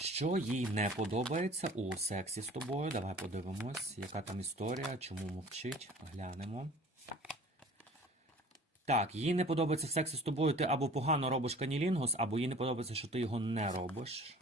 Що їй не подобається у сексі з тобою? Давай подивимось, яка там історія, чому мовчить. Глянемо. Так, їй не подобається в сексі з тобою, ти або погано робиш канілінгус, або їй не подобається, що ти його не робиш.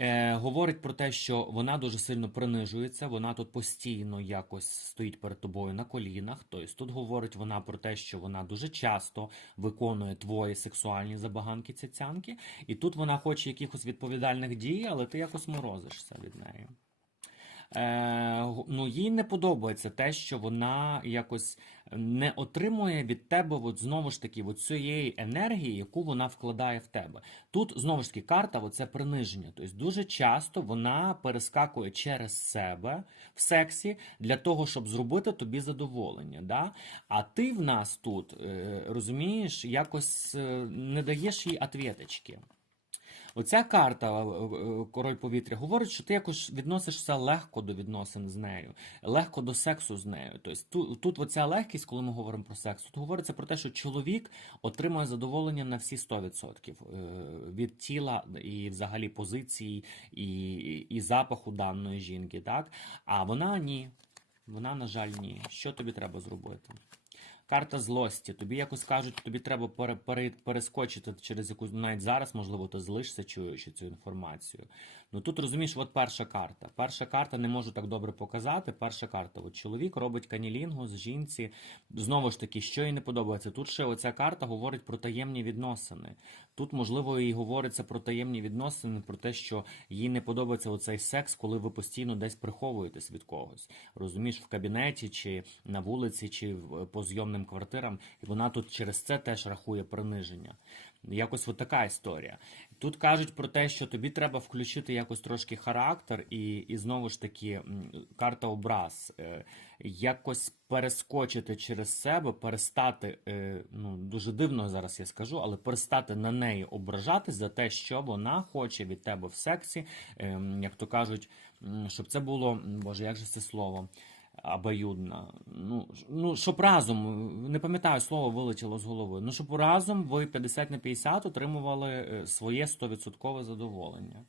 Е, говорить про те, що вона дуже сильно принижується, вона тут постійно якось стоїть перед тобою на колінах. Тобто тут говорить вона про те, що вона дуже часто виконує твої сексуальні забаганки цяцянки, і тут вона хоче якихось відповідальних дій, але ти якось морозишся від неї. Е, ну, їй не подобається те, що вона якось не отримує від тебе от, знову ж таки от цієї енергії, яку вона вкладає в тебе. Тут знову ж таки карта оце приниження. Тобто дуже часто вона перескакує через себе в сексі для того, щоб зробити тобі задоволення. Да? А ти в нас тут е, розумієш, якось е, не даєш їй ответочки. Оця карта, е, е, король повітря, говорить, що ти якось відносишся легко до відносин з нею, легко до сексу з нею. Тобто тут, тут оця легкість, коли ми говоримо про секс, тут говориться про те, що чоловік отримує задоволення на всі 100% е, від тіла і взагалі позиції і, і запаху даної жінки. Так? А вона ні. Вона, на жаль, ні. Що тобі треба зробити? Карта злості. Тобі якось кажуть, тобі треба пере, пере, перескочити через якусь навіть зараз, можливо, ти злишся, чуючи цю інформацію. Ну тут розумієш, от перша карта. Перша карта не можу так добре показати. Перша карта. От чоловік робить канілінгу з жінці. Знову ж таки, що їй не подобається. Тут ще оця карта говорить про таємні відносини. Тут, можливо, і говориться про таємні відносини, про те, що їй не подобається оцей секс, коли ви постійно десь приховуєтесь від когось. Розумієш, в кабінеті чи на вулиці, чи по зйомним квартирам, і вона тут через це теж рахує приниження. Якось от така історія. Тут кажуть про те, що тобі треба включити якось трошки характер, і, і знову ж таки карта образ. Е, Якось перескочити через себе, перестати, е, ну дуже дивно зараз я скажу, але перестати на неї ображати за те, що вона хоче від тебе в сексі, е, як то кажуть, щоб це було, боже, як же це слово? Обоюдна. Ну, ну, щоб разом, не пам'ятаю, слово вилетіло з голови. Ну, щоб разом ви 50 на 50 отримували е, своє 100% задоволення.